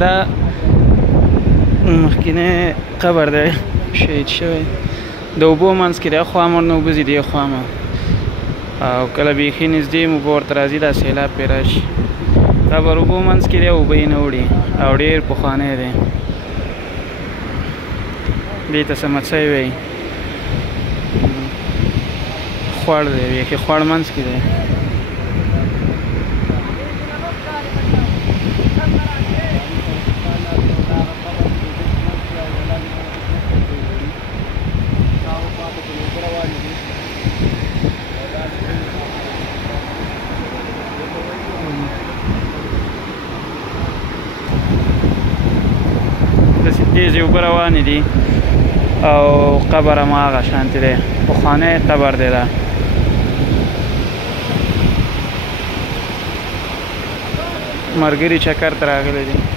دا مخکینه قبر دی شهید شوی د اوبو منځ کې دی خوا مړ نه اوبه ځي دې خوا مه او کله بیخي نږدې مو به ورته راځي دا سیلاب پرې راشي قبر اوبو منځ کې دی اوبه یې نه وړي او ډېر پخوانی دی دې ته سمڅۍ وایي خوړ دی بیخي خوړ منځ کې دی تیزې اوبه روانې دي او قبر هماغه شانتې دی پخوانی قبر دی دا ملګري چکر ته راغلی دي